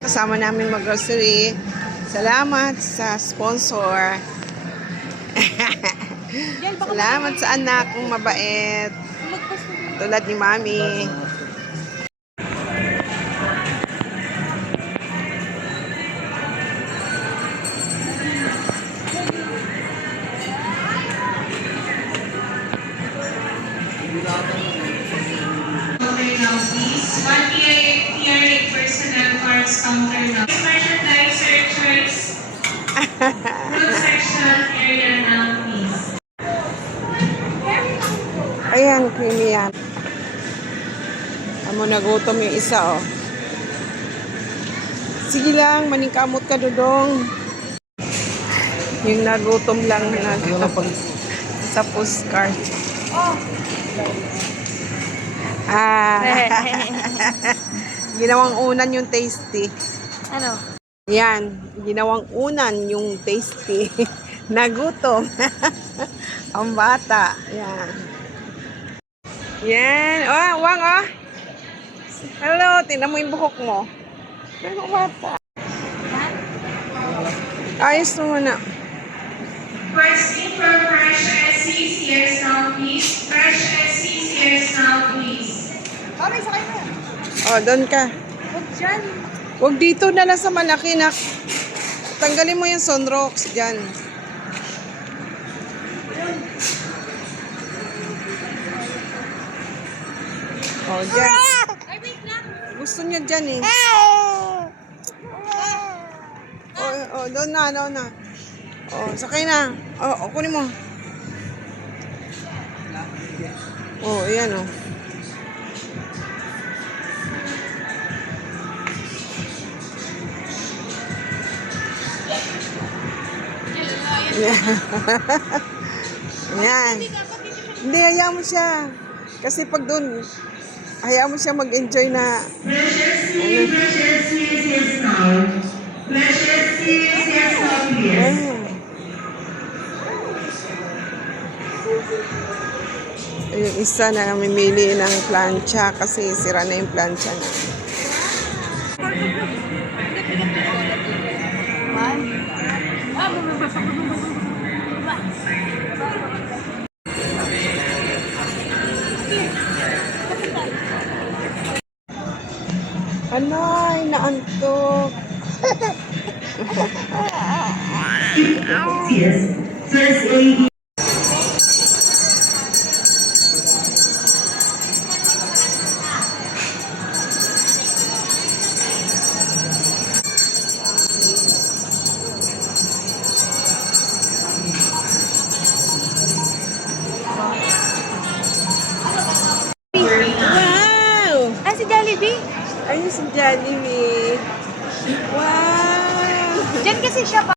Kasama namin mag-grocery. Salamat sa sponsor. Salamat sa anak kong mabait. Tulad ni Mami. Okay Ayan, creamy yan. Amo nagutom yung isa, oh. Sige lang, maningkamot ka, Dudong. Yung nagutom lang na sa postcard. Ah, ginawang unan yung tasty. Ano? Yan, ginawang unan yung tasty. Nagutom. Ang bata. Yan. Yan. Oh, wang oh. Hello, tingnan mo yung buhok mo. Ang bata. Ayos mo na. First in for fresh SCs here now, please. Fresh SCs here now, please. Kami, sakay mo. Oh, doon ka. Huwag dyan. Huwag dito na lang sa malaki na. Tanggalin mo yung sunrocks dyan. Oh, dyan. Ay, wait lang. Gusto niya dyan eh. Oh, oh, doon na, doon na. Oh, sakay na. Oh, oh kunin mo. Oh, ayan oh. Yan. Hindi, hayaan mo siya. Kasi pag doon, hayaan mo siya mag-enjoy na. Ah. Yung isa na mamimili ng plancha kasi sira na yung plancha niya. Anay, naantok. Yes. First aid. Wow! Ah, si Jollibee. Ayun si Jollibee. Wow! Diyan kasi siya pa.